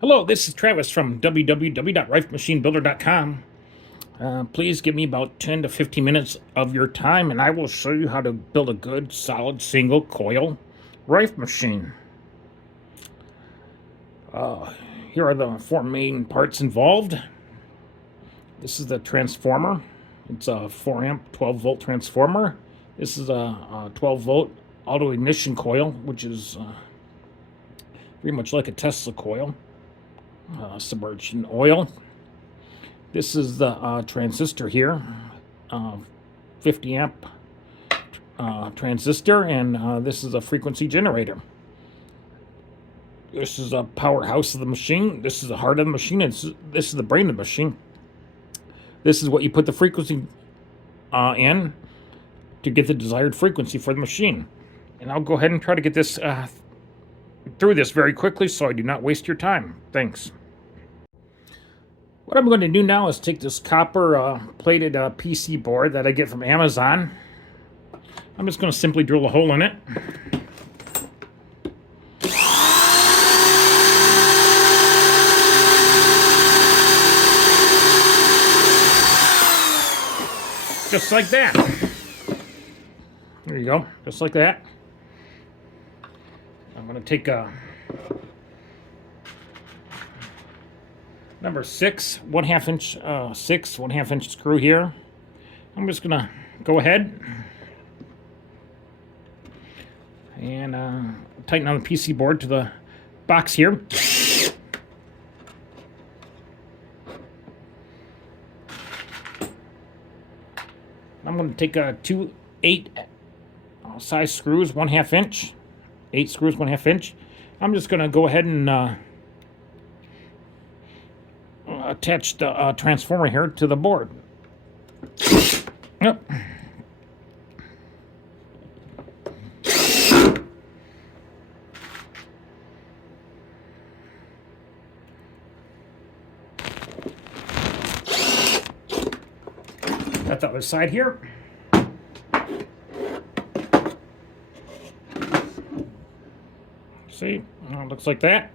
Hello, this is Travis from www.rifemachinebuilder.com. Please give me about 10 to 15 minutes of your time and I will show you how to build a good, solid, single coil Rife machine. Here are the four main parts involved. This is the transformer. It's a 4 amp, 12 volt transformer. This is a 12 volt auto ignition coil, which is pretty much like a Tesla coil. Submerged in oil. This is the transistor here, 50 amp transistor, and this is a frequency generator. This is a powerhouse of the machine. This is the heart of the machine, and this is the brain of the machine. This is what you put the frequency in to get the desired frequency for the machine. And I'll go ahead and try to get this through this very quickly so I do not waste your time. Thanks. What I'm going to do now is take this copper plated PC board that I get from Amazon. I'm just going to simply drill a hole in it. Just like that. There you go, just like that. I'm going to take a number 6, 1/2 inch, 6, 1/2 inch screw here. I'm just gonna go ahead and tighten on the PC board to the box here. I'm gonna take 2 8 size screws, 1/2 inch, 8 screws, 1/2 inch. I'm just gonna go ahead and attach the transformer here to the board. Yep. Got the other side here. See, it looks like that.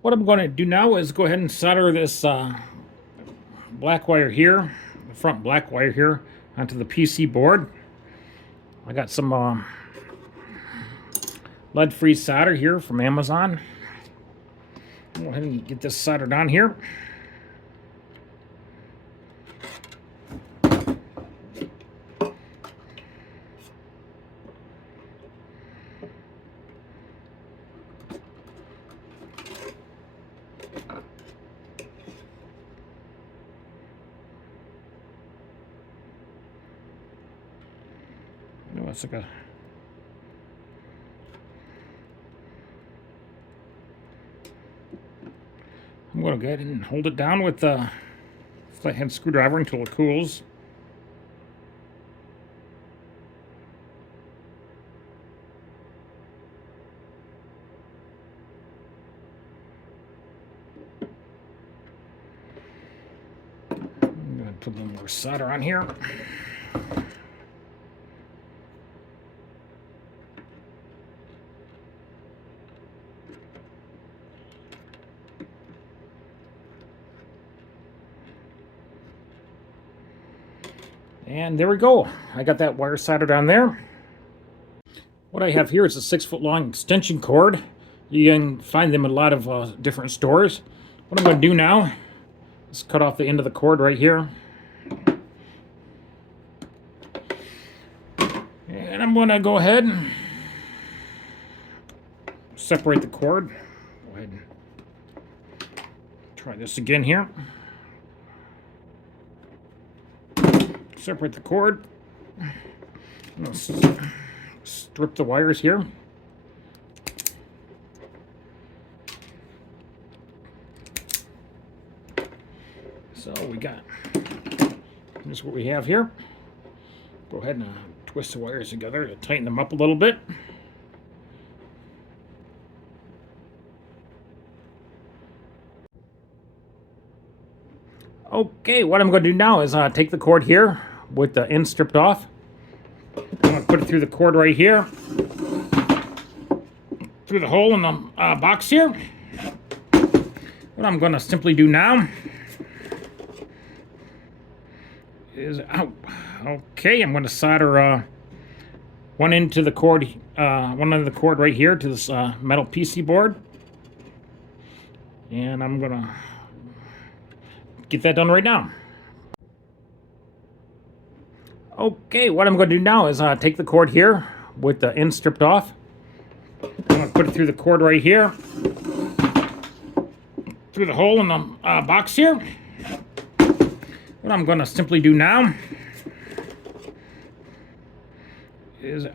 What I'm going to do now is go ahead and solder this black wire here, the front black wire here, onto the PC board. I got some lead-free solder here from Amazon. Go ahead and get this soldered on here. No, it's like a I'm going to go ahead and hold it down with the flathead screwdriver until it cools. I'm going to put a little more solder on here. And there we go. I got that wire soldered on there. What I have here is a 6-foot long extension cord. You can find them in a lot of different stores. What I'm going to do now is cut off the end of the cord right here. And I'm going to go ahead and separate the cord. Go ahead and try this again here. Separate the cord. Strip the wires here. So we got, this is what we have here. Go ahead and twist the wires together to tighten them up a little bit. Okay, what I'm going to do now is take the cord here with the end stripped off. I'm going to put it through the cord right here. through the hole in the box here. What I'm going to simply do now is, okay, I'm going to solder one end of the cord right here to this metal PC board, and I'm going to get that done right now. Okay, what I'm going to do now is take the cord here with the end stripped off. I'm going to put it through the cord right here, through the hole in the box here. What I'm going to simply do now is,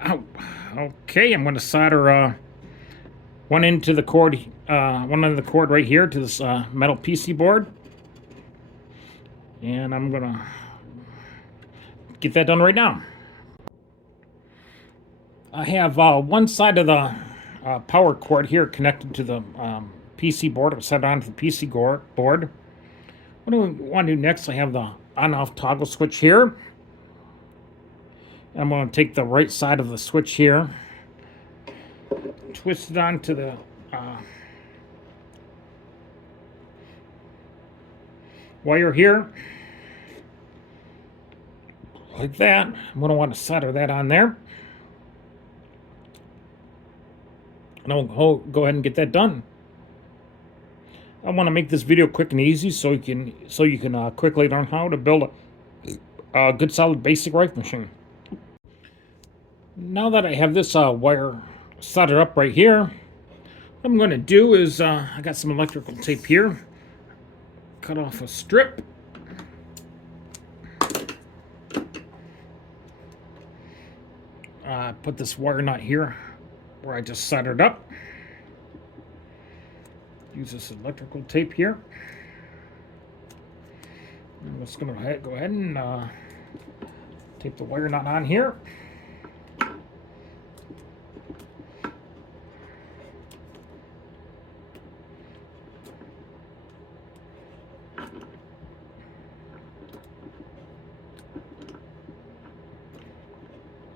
okay, I'm going to solder one end of the cord right here to this metal PC board, and I'm going to get that done right now. I have one side of the power cord here connected to the PC board. It's set onto the PC board. What do we want to do next? I have the on-off toggle switch here. I'm going to take the right side of the switch here, twist it onto the wire here, like that. I'm going to want to solder that on there. And I'll go ahead and get that done. I want to make this video quick and easy so you can quickly learn how to build a good solid basic Rife machine. Now that I have this wire soldered up right here, what I'm going to do is I got some electrical tape here. Cut off a strip. Put this wire nut here where I just soldered up. Use this electrical tape here. I'm just going to go ahead and tape the wire nut on here.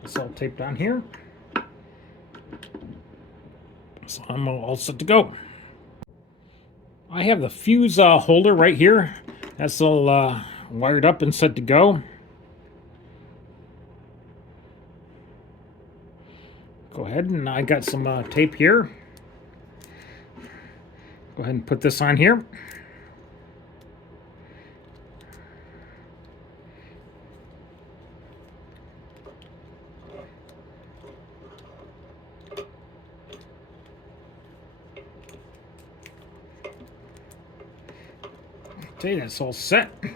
It's all taped on here. So I'm all set to go. I have the fuse holder right here. That's all wired up and set to go. Go ahead, and I got some tape here. Go ahead and put this on here. Okay, that's all set. Go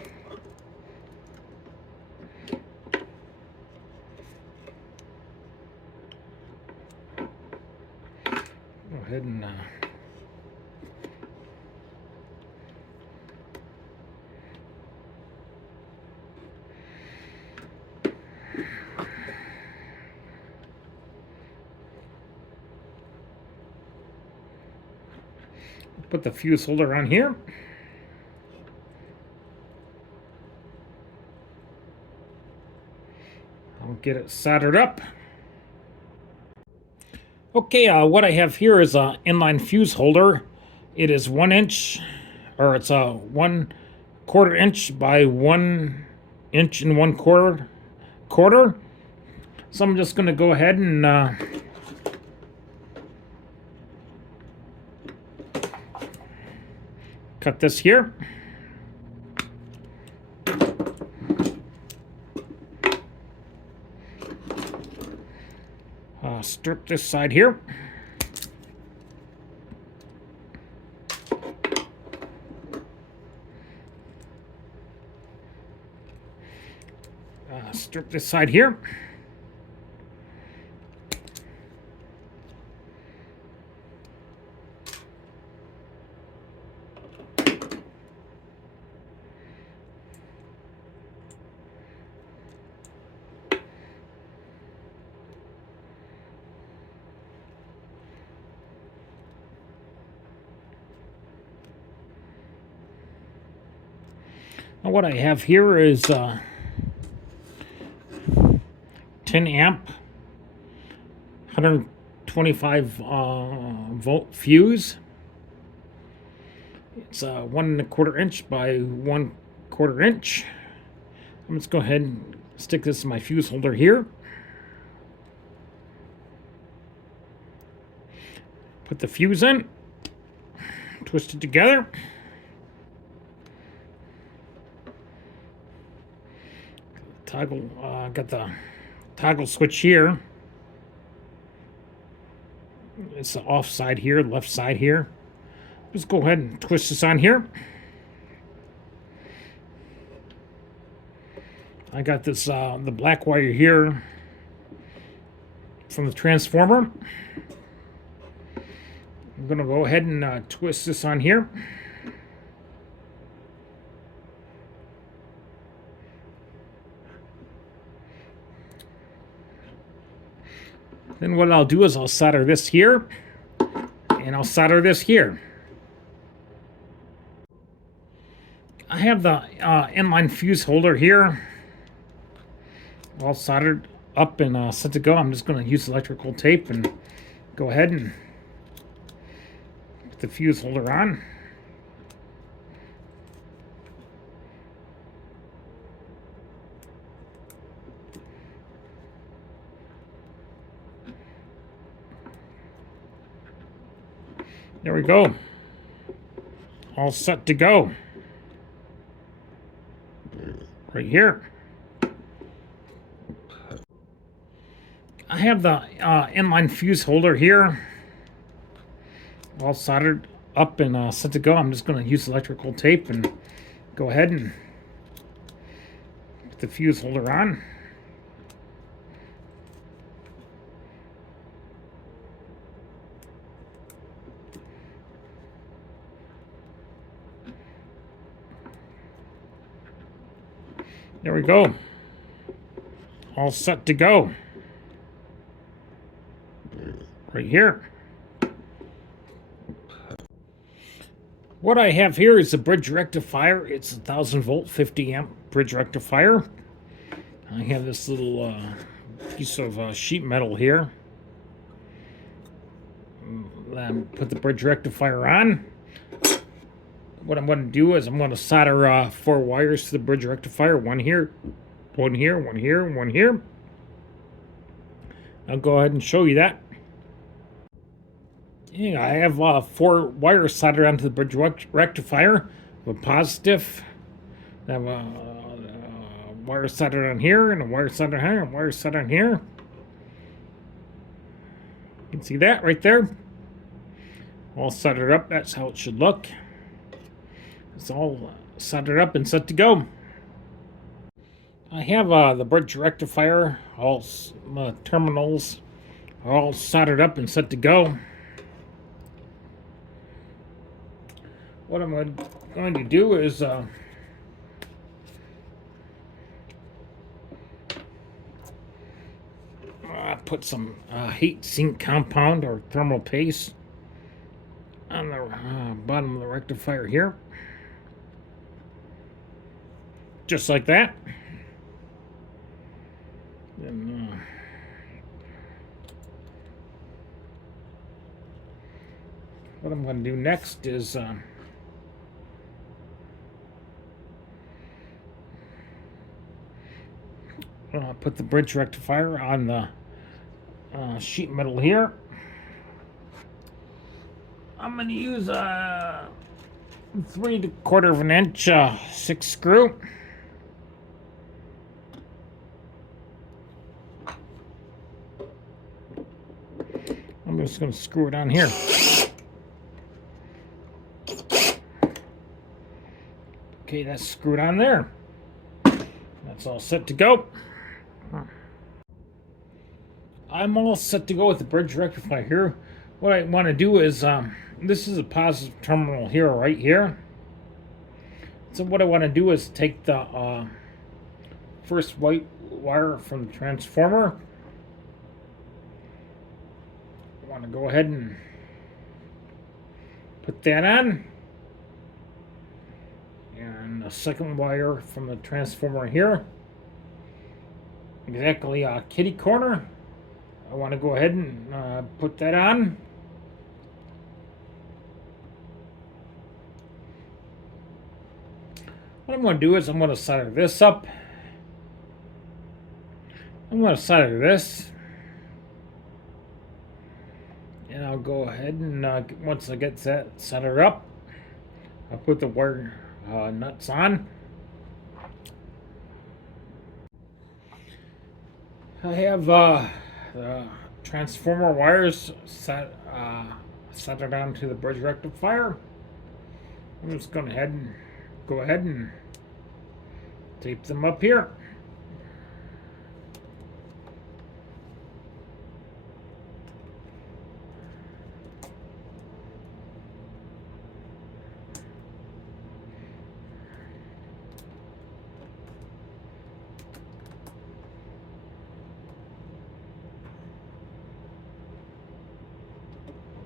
ahead and put the fuse holder on here. I'll get it soldered up. Okay, what I have here is an inline fuse holder. It is 1 inch, or it's a 1/4 inch by 1 inch and 1/4. So I'm just going to go ahead and cut this here. Strip this side here. Strip this side here. Now what I have here is 10 amp, 100 25 volt fuse. It's 1¼ inch by 1/4 inch. Let's go ahead and stick this in my fuse holder here. Put the fuse in, twist it together. Toggle, got the toggle switch here. It's the off side here, left side here. Let's go ahead and twist this on here. I got this, the black wire here from the transformer. I'm going to go ahead and twist this on here. Then what I'll do is I'll solder this here, and I'll solder this here. I have the inline fuse holder here all soldered up and set to go. I'm just going to use electrical tape and go ahead and put the fuse holder on. There we go. All set to go. Right here. I have the inline fuse holder here all soldered up and set to go. I'm just going to use electrical tape and go ahead and put the fuse holder on. There we go. All set to go. Right here. What I have here is a bridge rectifier. It's a 1000 volt, 50 amp bridge rectifier. I have this little piece of sheet metal here. Put the bridge rectifier on. What I'm going to do is I'm going to solder 4 wires to the bridge rectifier. One here, one here, one here, one here. I'll go ahead and show you that. Yeah, I have 4 wires soldered onto the bridge rectifier. A positive. I have a wire soldered on here, and a wire soldered on here, and a wire soldered on here. You can see that right there. All soldered up. That's how it should look. It's all soldered up and set to go. I have the bridge rectifier. All terminals are all soldered up and set to go. What I'm going to do is put some heat sink compound or thermal paste on the bottom of the rectifier here. Just like that. And what I'm going to do next is put the bridge rectifier on the sheet metal here. I'm going to use a 3¼ inch 6 screw. I'm just going to screw it on here. Okay, that's screwed on there. That's all set to go. I'm all set to go with the bridge rectifier here. What I want to do is, this is a positive terminal here, right here. So what I want to do is take the first white wire from the transformer. I want to go ahead and put that on. And the second wire from the transformer here. Exactly kitty corner. I want to go ahead and put that on. What I'm going to do is I'm going to solder this up. I'm going to solder this. And I'll go ahead and once I get that soldered up, I'll put the wire nuts on. I have the transformer wires soldered onto the bridge rectifier. I'm just going to go ahead and tape them up here.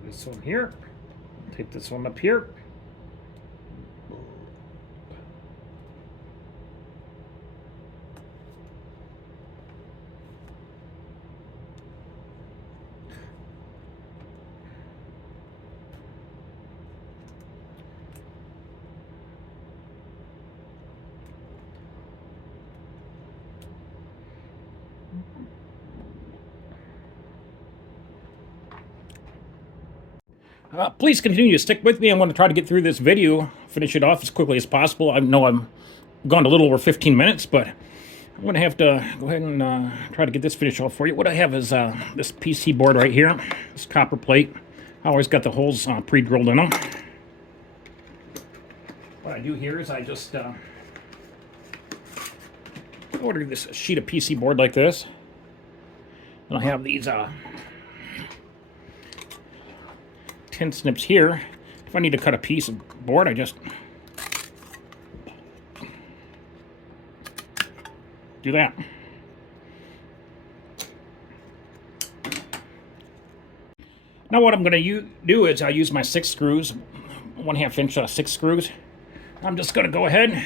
This one here, tape this one up here. Please continue to stick with me. I'm going to try to get through this video, finish it off as quickly as possible. I know I'm gone a little over 15 minutes, but I'm going to have to go ahead and try to get this finished off for you. What I have is this PC board right here, this copper plate. I always got the holes pre-drilled in them. What I do here is I just order this sheet of PC board like this. And I have these 10 snips here. If I need to cut a piece of board, I just do that. Now what I'm going to do is I use my 6 screws, 1/2 inch 6 screws. I'm just going to go ahead,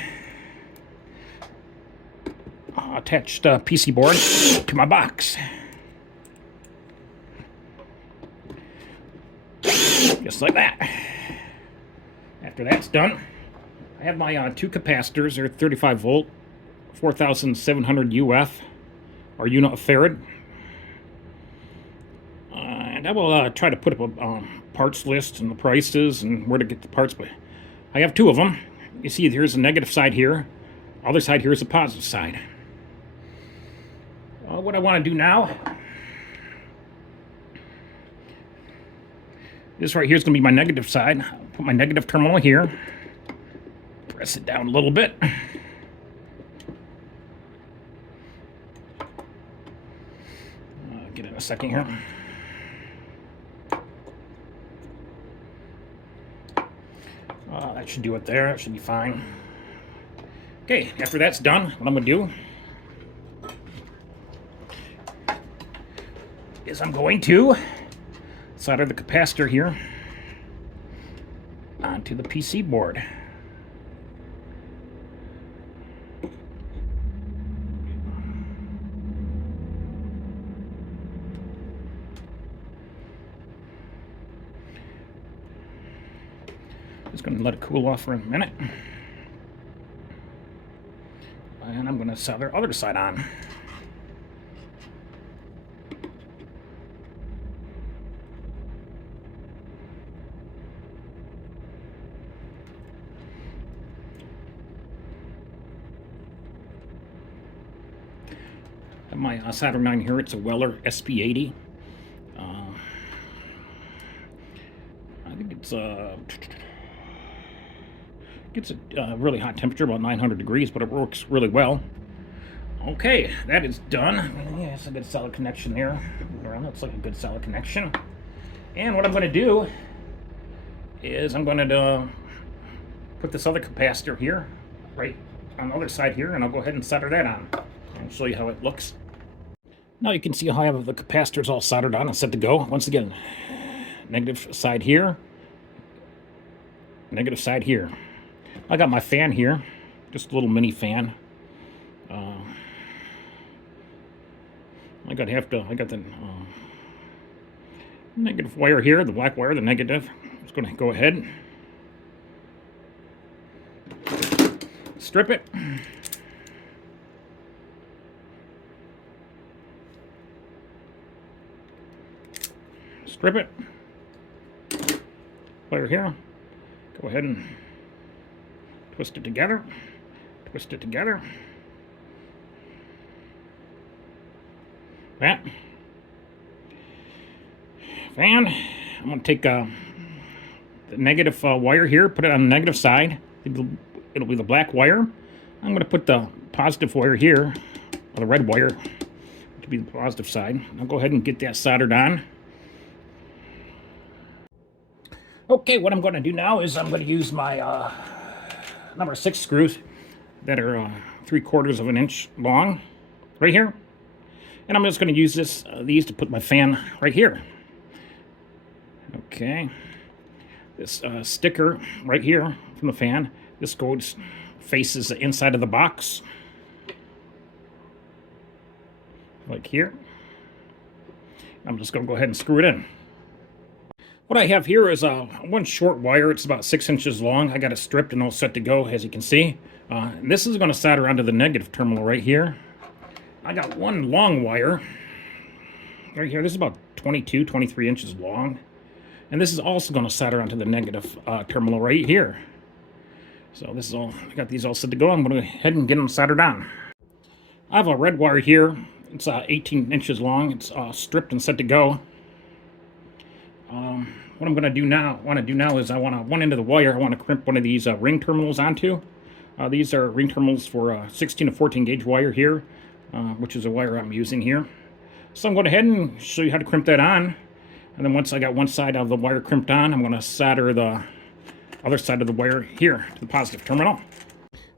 attach the PC board to my box. Just like that. After that's done, I have my 2 capacitors. They're 35 volt, 4,700 UF, or unit of farad. And I will try to put up a parts list and the prices and where to get the parts. But I have 2 of them. You see, here's the negative side here. Other side here is the positive side. What I want to do now, this right here is going to be my negative side. I'll put my negative terminal here. Press it down a little bit. Get in a second here. That should do it there. That should be fine. Okay, after that's done, what I'm going to do is I'm going to solder the capacitor here onto the PC board. Just going to let it cool off for a minute. And I'm going to solder the other side on. My soldering iron here, it's a Weller SP80. I think it's a really hot temperature, about 900 degrees, but it works really well. Okay, that is done. Yeah, it's a good solid connection there. Looks like a good solid connection. And what I'm going to do is I'm going to put this other capacitor here, right on the other side here, and I'll go ahead and solder that on. I'll show you how it looks. Now you can see how I have the capacitors all soldered on and set to go. Once again, negative side here, negative side here. I got my fan here, just a little mini fan. I got the Negative wire here, the black wire, the negative. I'm just going to go ahead, strip it. Strip it. Wire here. Go ahead and twist it together. Twist it together. That. Fan. I'm going to take the negative wire here, put it on the negative side. It'll be the black wire. I'm going to put the positive wire here, or the red wire, to be the positive side. I'll go ahead and get that soldered on. Okay, what I'm going to do now is I'm going to use my number 6 screws that are 3/4 of an inch long, right here. And I'm just going to use these to put my fan right here. Okay. This sticker right here from the fan, this faces the inside of the box. Like here. I'm just going to go ahead and screw it in. What I have here is one short wire. It's about 6 inches long. I got it stripped and all set to go, as you can see. This is going to solder onto the negative terminal right here. I got one long wire right here. This is about 22, 23 inches long. And this is also going to solder onto the negative terminal right here. So this is all, I got these all set to go. I'm going to go ahead and get them soldered on. I have a red wire here. It's 18 inches long. It's stripped and set to go. What I'm going to do now, is I want one end of the wire, I want to crimp one of these ring terminals onto. These are ring terminals for 16 to 14 gauge wire here, which is a wire I'm using here. So I'm going to go ahead and show you how to crimp that on. And then once I got one side of the wire crimped on, I'm going to solder the other side of the wire here to the positive terminal.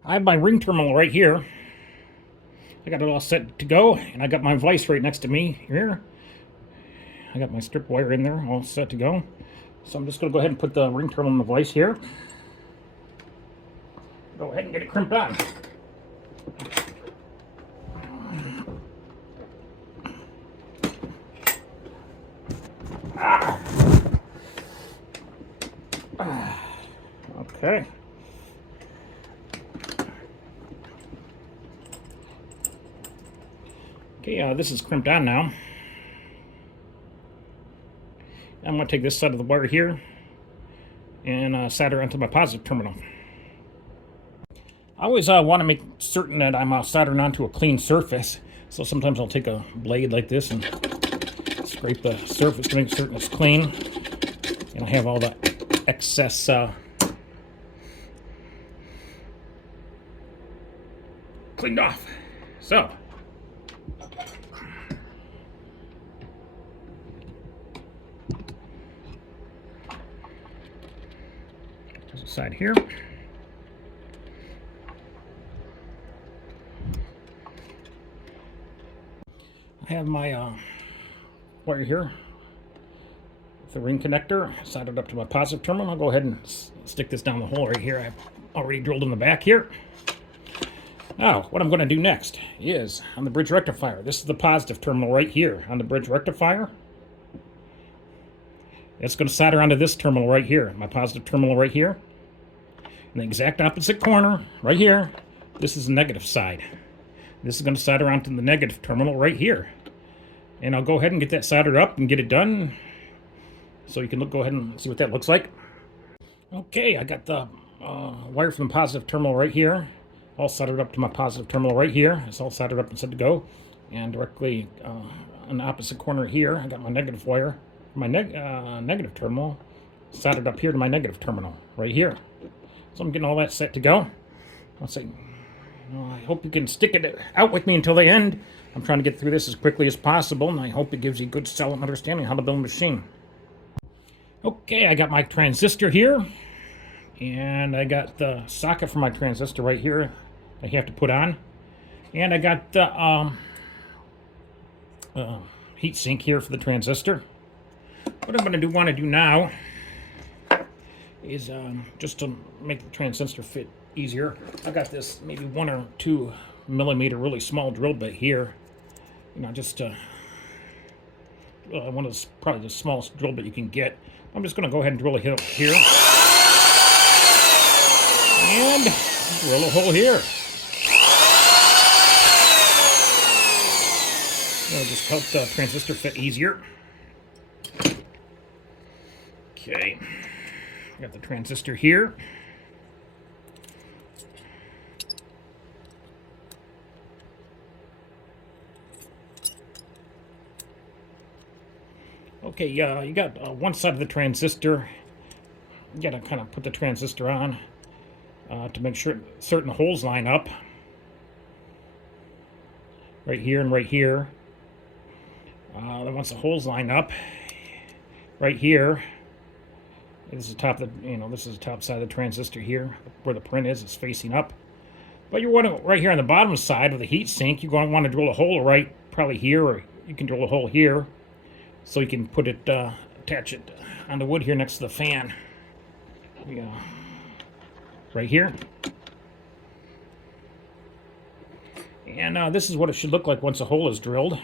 I have my ring terminal right here. I got it all set to go, and I got my vise right next to me here. I got my strip wire in there, all set to go. So I'm just going to go ahead and put the ring terminal in the vise here. Go ahead and get it crimped on. Okay. Okay, this is crimped on now. I'm going to take this side of the wire here and solder onto my positive terminal. I always want to make certain that I'm soldering onto a clean surface. So sometimes I'll take a blade like this and scrape the surface to make certain it's clean. And I have all the excess cleaned off. So there's a side here. I have my wire here with the ring connector soldered up to my positive terminal. I'll go ahead and stick this down the hole right here. I've already drilled in the back here. Now, what I'm going to do next is on the bridge rectifier. This is the positive terminal right here on the bridge rectifier. It's going to solder onto this terminal right here, my positive terminal right here. In the exact opposite corner, right here, this is the negative side. This is going to solder onto the negative terminal right here. And I'll go ahead and get that soldered up and get it done. So you can go ahead and see what that looks like. Okay, I got the wire from the positive terminal right here. All soldered up to my positive terminal right here. It's all soldered up and set to go. And directly on the opposite corner here, I got my negative wire, my negative terminal, soldered up here to my negative terminal right here. So I'm getting all that set to go. I'll say, I hope you can stick it out with me until the end. I'm trying to get through this as quickly as possible, and I hope it gives you a good solid understanding how to build a machine. Okay, I got my transistor here, and I got the socket for my transistor right here I have to put on. And I got the heat sink here for the transistor. What I'm going to want to do now is just to make the transistor fit easier. I got this maybe 1 or 2 millimeter really small drill bit here. You know, just to one of the, probably the smallest drill bit you can get. I'm just going to go ahead and drill a hole here. And drill a hole here. That'll just help the transistor fit easier. Okay, got the transistor here. Okay, you got one side of the transistor. You got to kind of put the transistor on to make sure certain holes line up. Right here and right here. Then once the holes line up, right here, this is the top of the, this is the top side of the transistor here, where the pin is. It's facing up. But you want to, right here on the bottom side of the heat sink, you're going to want to drill a hole right, probably here, or you can drill a hole here, so you can put it, attach it on the wood here next to the fan. Yeah, right here. And this is what it should look like once a hole is drilled.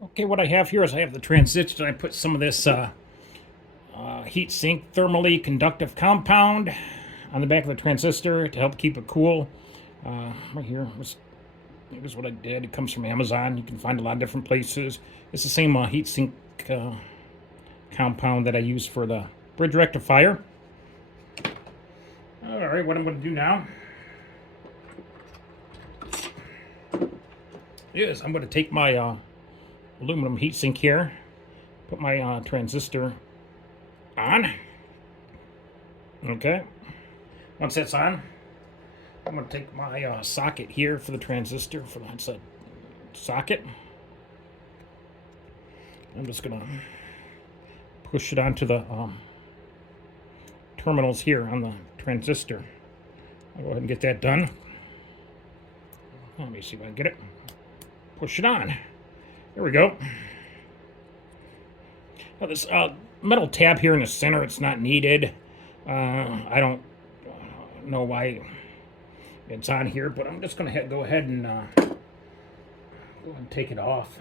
Okay, what I have here is I have the transistor. I put some of this heat sink thermally conductive compound on the back of the transistor to help keep it cool. Right here, here's what I did. It comes from Amazon. You can find a lot of different places. It's the same heat sink compound that I use for the bridge rectifier. All right, what I'm going to do now is I'm going to take my aluminum heatsink here, put my transistor on. Okay, once that's on, I'm going to take my socket here for the transistor, for the socket. I'm just going to push it onto the terminals here on the transistor. I'll go ahead and get that done. Let me see if I can get it. Push it on. There we go. Now this metal tab here in the center, it's not needed. I don't know why it's on here, but I'm just going to go ahead and take it off.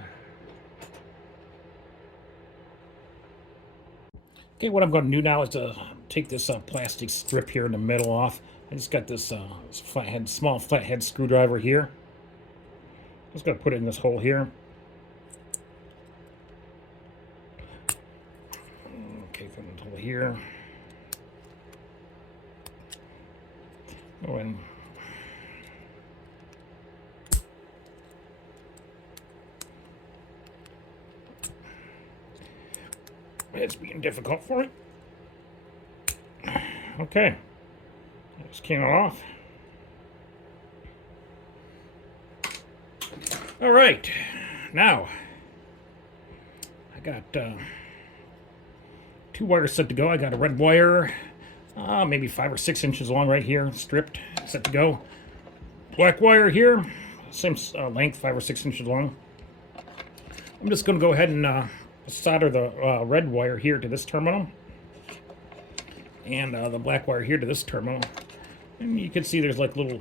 Okay, what I'm going to do now is to take this plastic strip here in the middle off. I just got this small flathead screwdriver here. Just going to put it in this hole here. Okay, put it in the hole here. Oh, and it's being difficult for it. Okay, just came off. All right, now I got 2 wires set to go. I got a red wire, maybe 5 or 6 inches long right here, stripped, set to go. Black wire here, same length, 5 or 6 inches long. I'm just going to go ahead and solder the red wire here to this terminal, and the black wire here to this terminal. And you can see there's like little,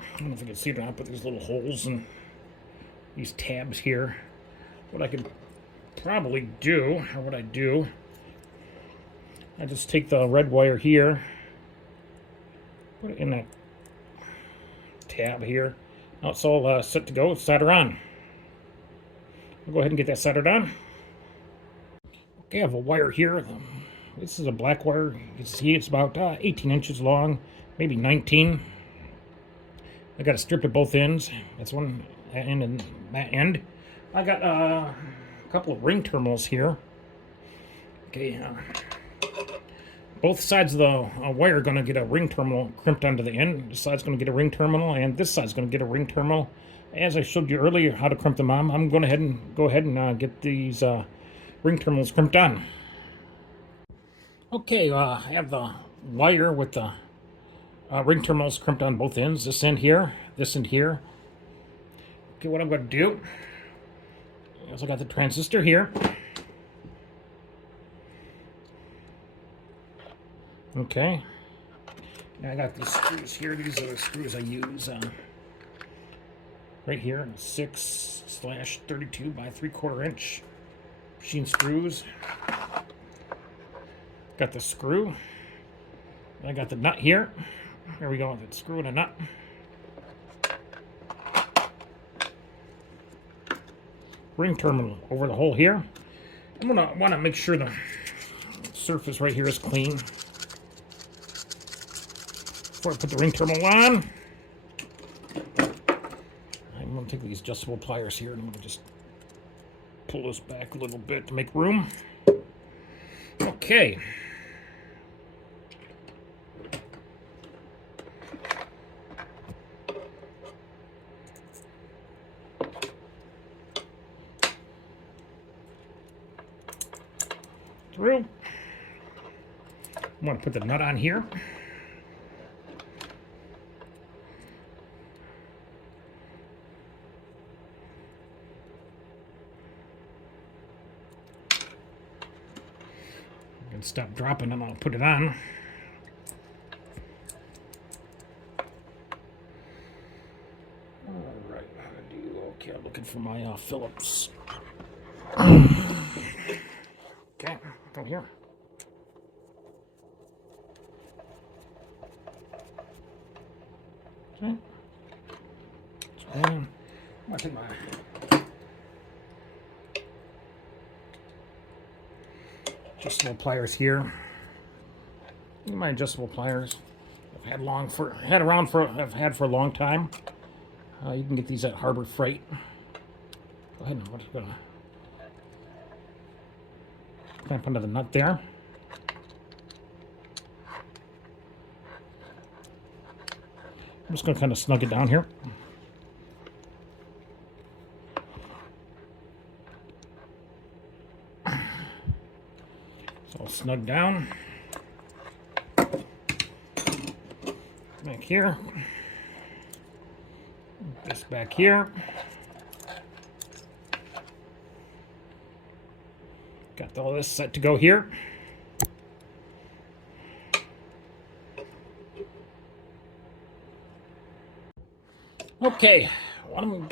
I don't know if you can see it or not, but there's little holes in these tabs here. What I could probably do, or what I do, I just take the red wire here, put it in that tab here. Now it's all set to go. Solder on. I'll go ahead and get that soldered on. Okay, I have a wire here. This is a black wire. You can see it's about 18 inches long, maybe 19. I got a strip at both ends. That's one end and that end. I got a couple of ring terminals here. Okay, both sides of the wire are going to get a ring terminal crimped onto the end. This side's going to get a ring terminal, and this side's going to get a ring terminal. As I showed you earlier how to crimp them on, I'm going to go ahead and get these ring terminals crimped on. Okay, I have the wire with the ring terminals crimped on both ends. This end here, this end here. Okay, what I'm going to do is I got the transistor here. Okay. Now I got these screws here. These are the screws I use right here, 6/32 by 3/4 inch machine screws. Got the screw. I got the nut here. There we go with the screw and a nut. Ring terminal over the hole here. I'm gonna want to make sure the surface right here is clean before I put the ring terminal on. I'm gonna take these adjustable pliers here and I'm gonna just pull this back a little bit to make room. Okay. Through. I'm going to put the nut on here. And stop dropping and I'll put it on. All right, okay, I'm looking for my Phillips. Okay, go here. Okay. I'm going to take my adjustable pliers here. My adjustable pliers I've had for a long time. You can get these at Harbor Freight. Go ahead and I'm just gonna clamp under the nut there. I'm just gonna kind of snug it down here. It's all snug down. Back here. This back here. Got all this set to go here. Okay, what I'm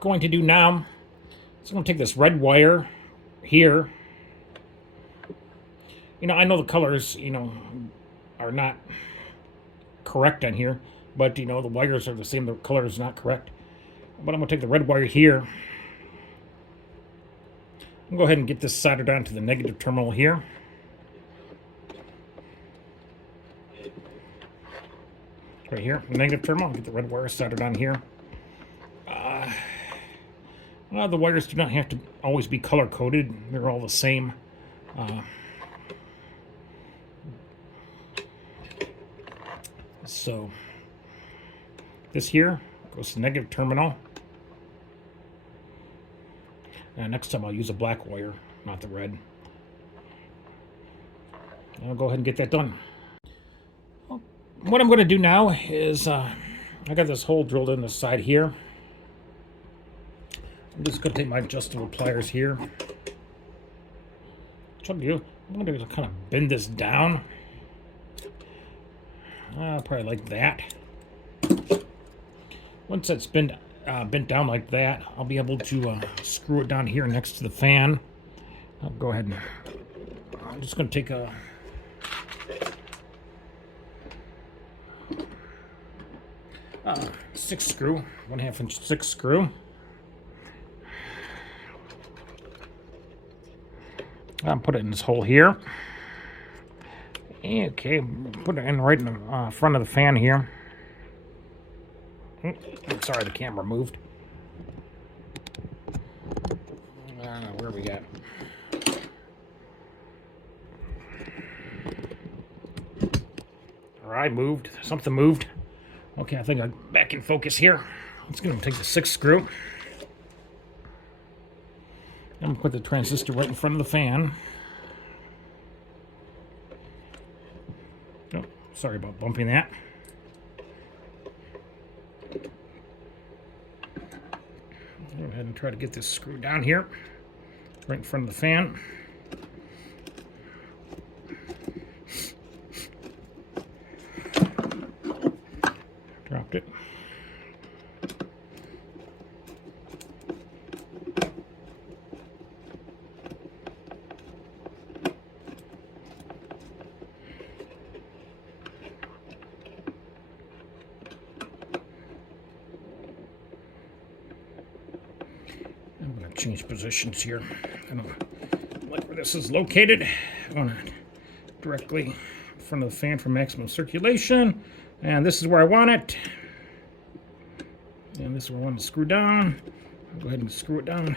going to do now is I'm going to take this red wire here. You know, I know the colors, are not correct on here, but, the wires are the same, the color is not correct. But I'm going to take the red wire here. I'm going to go ahead and get this soldered onto the negative terminal here. Right here, the negative terminal. I'll get the red wire soldered on here. The wires do not have to always be color coded. They're all the same. So this here goes to the negative terminal. And next time I'll use a black wire, not the red. I'll go ahead and get that done. What I'm going to do now is I got this hole drilled in the side here. I'm just going to take my adjustable pliers here. What I'm going to kind of bend this down. Probably like that. Once that's bent down like that, I'll be able to screw it down here next to the fan. I'll go ahead and I'm just going to take a 6 screw, 1/2 inch 6 screw. I'll put it in this hole here. Okay, put it in right in the front of the fan here. I'm sorry, the camera moved. Where we got? All right, moved. Something moved. Okay, I think I'm back in focus here. I'm just going to take the 6 screw. I'm going to put the transistor right in front of the fan. Oh, sorry about bumping that. Go ahead and try to get this screw down here, right in front of the fan. Dropped it. change positions here. I don't like where this is located. I want it directly in front of the fan for maximum circulation. And this is where I want it. And this is where I want to screw down. I'll go ahead and screw it down.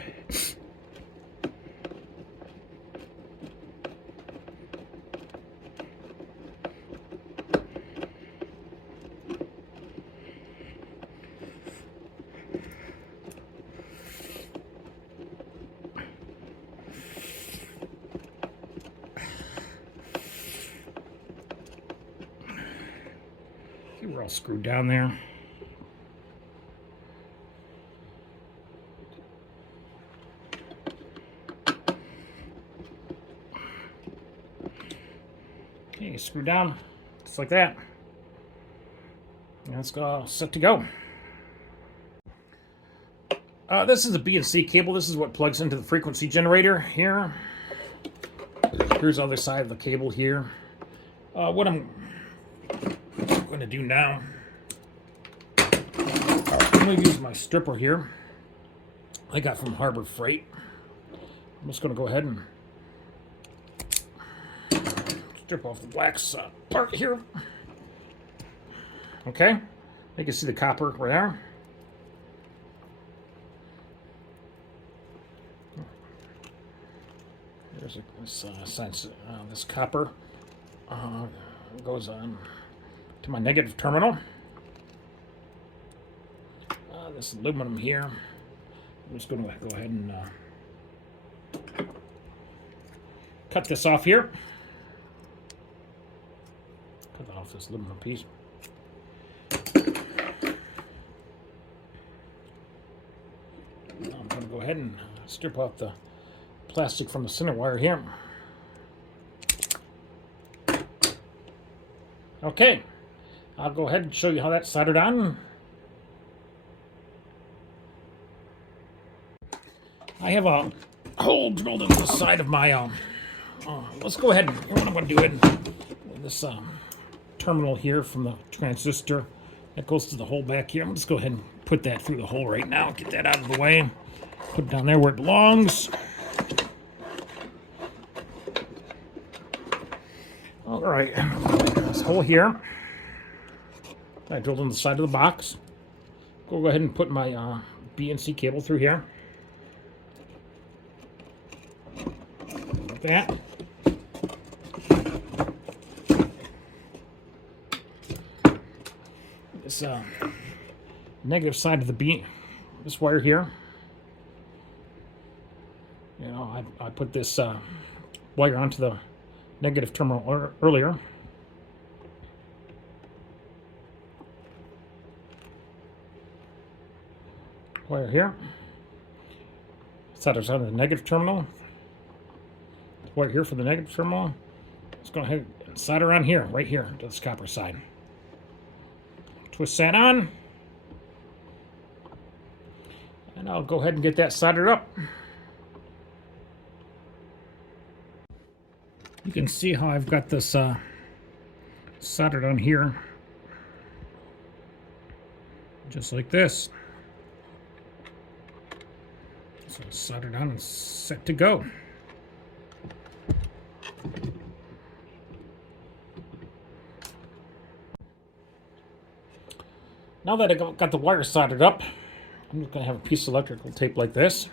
We're all screwed down there. Okay, screw down, just like that. And it's set to go. This is a B and C cable. This is what plugs into the frequency generator here. Here's the other side of the cable here. What I'm going to do now, I'm going to use my stripper here I got from Harbor Freight. I'm just going to go ahead and strip off the black part here. Okay, you can see the copper right there. There's this copper goes on to my negative terminal. This aluminum here, I'm just going to go ahead and cut this off here. Cut off this aluminum piece. Now I'm going to go ahead and strip off the plastic from the center wire here. Okay, I'll go ahead and show you how that's soldered on. I have a hole drilled into the side of my, let's go ahead and, what I'm going to do in this terminal here from the transistor that goes to the hole back here. I'm going to just go ahead and put that through the hole right now, get that out of the way, put it down there where it belongs. All right, this hole here, I drilled in the side of the box. Go ahead and put my B and C cable through here. Like that. This negative side of the B, this wire here. You know, I put this wire onto the negative terminal earlier. Wire here. Solders onto the negative terminal. Wire here for the negative terminal. Let's go ahead and solder on here, right here, to this copper side. Twist that on. And I'll go ahead and get that soldered up. You can see how I've got this soldered on here. Just like this. So it's soldered on and set to go. Now that I got the wire soldered up, I'm just going to have a piece of electrical tape like this.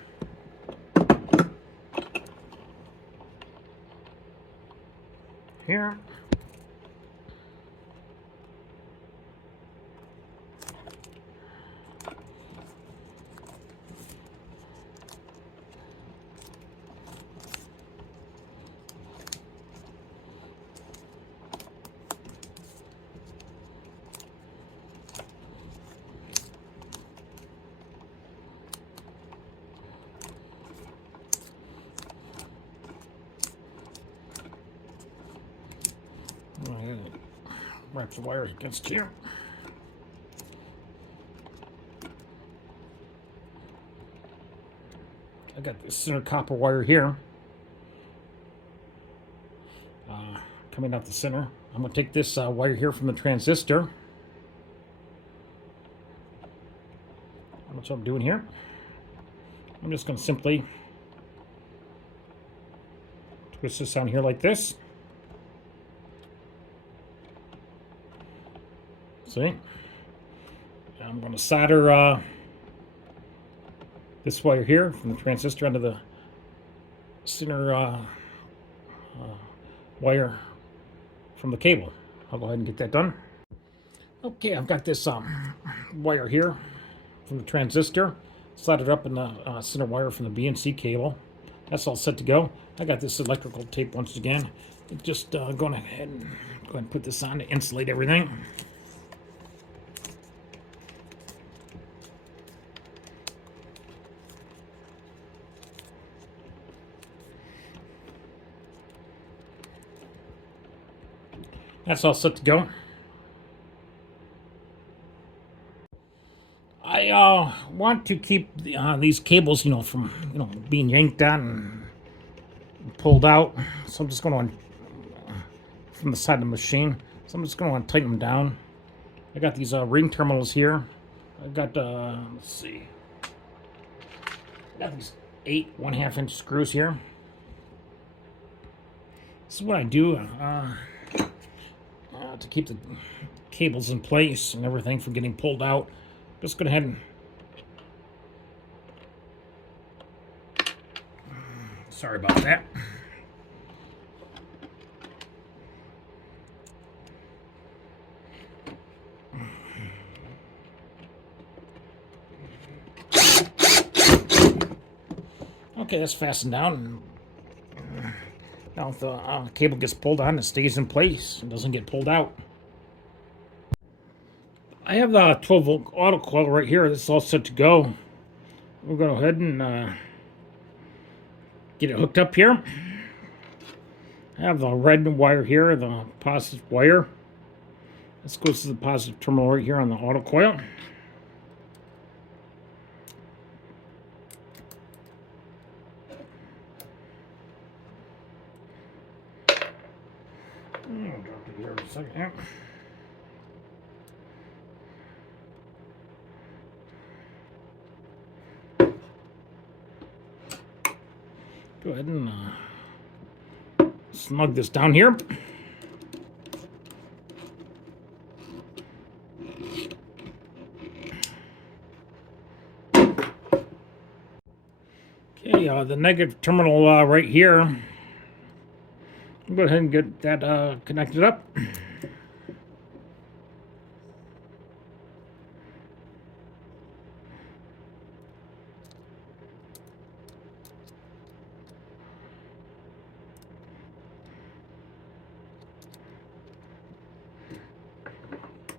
Here. Wrap the wire against here. I got this center copper wire here coming out the center. I'm going to take this wire here from the transistor. That's what I'm doing here. I'm just going to simply twist this down here like this. See? I'm going to solder this wire here from the transistor onto the center wire from the cable. I'll go ahead and get that done. Okay, I've got this wire here from the transistor soldered up in the center wire from the BNC cable. That's all set to go. I got this electrical tape once again. Just going ahead and put this on to insulate everything. That's all set to go. I want to keep these cables, from being yanked on and pulled out. So I'm just going to from the side of the machine. So I'm just going to tighten them down. I got these ring terminals here. I got let's see. I got these 8 1/2-inch screws here. This is what I do to keep the cables in place and everything from getting pulled out. Just go ahead and sorry about that. Okay, that's fastened down. Now if the cable gets pulled on, it stays in place and doesn't get pulled out. I have the 12-volt auto coil right here. This is all set to go. We'll go ahead and get it hooked up here. I have the red wire here, the positive wire. This goes to the positive terminal right here on the auto coil. I'll drop it here in a second. Go ahead and snug this down here. Okay, the negative terminal right here. I'll go ahead and get that connected up.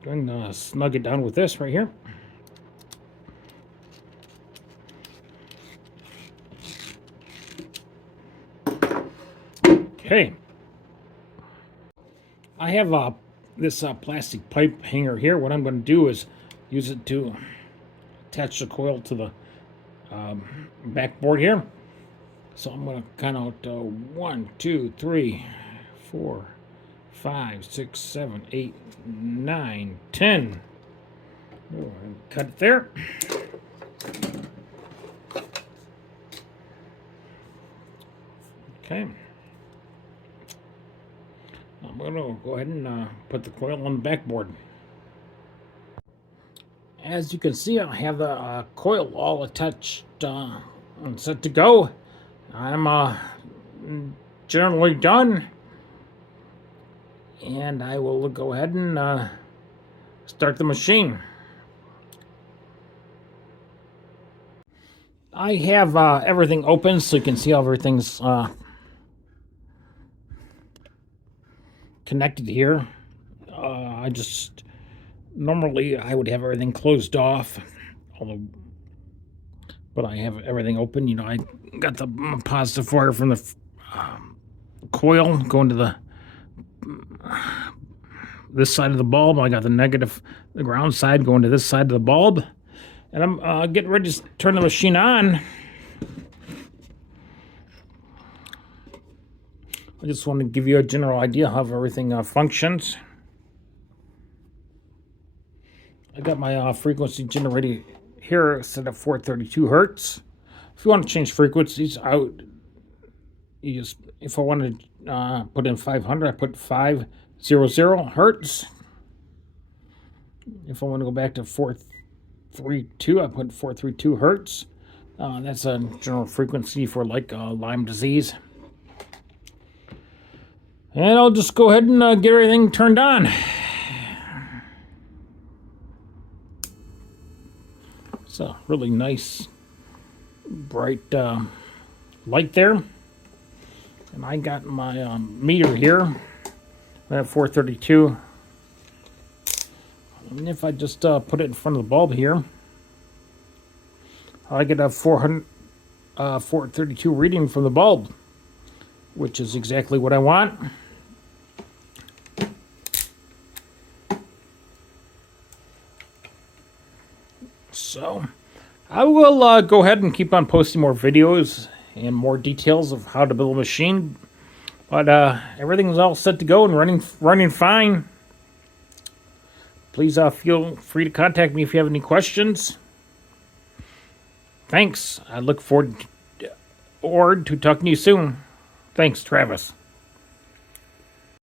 Going to snug it down with this right here. Okay. I have this plastic pipe hanger here. What I'm going to do is use it to attach the coil to the backboard here. So I'm going to count out 1, 2, 3, 4, 5, 6, 7, 8, 9, 10. Cut it there. Okay. I'm going to go ahead and put the coil on the backboard. As you can see, I have the coil all attached and set to go. I'm generally done. And I will go ahead and start the machine. I have everything open so you can see how everything's connected here. I just normally I would have everything closed off, but I have everything open. I got the positive wire from the coil going to the this side of the bulb. I got the negative, the ground side going to this side of the bulb, and I'm getting ready to turn the machine on. I just want to give you a general idea how everything functions. I got my frequency generator here set at 432 hertz, If you want to change frequencies, if I want to put in 500, I put 500 hertz. If I want to go back to 432, I put 432 hertz. That's a general frequency for like Lyme disease. And I'll just go ahead and get everything turned on. It's a really nice, bright light there. And I got my meter here. I'm at 432. And if I just put it in front of the bulb here, I get a 432 reading from the bulb, which is exactly what I want. So I will go ahead and keep on posting more videos and more details of how to build a machine. But everything is all set to go and running fine. Please feel free to contact me if you have any questions. Thanks. I look forward to talking to you soon. Thanks, Travis.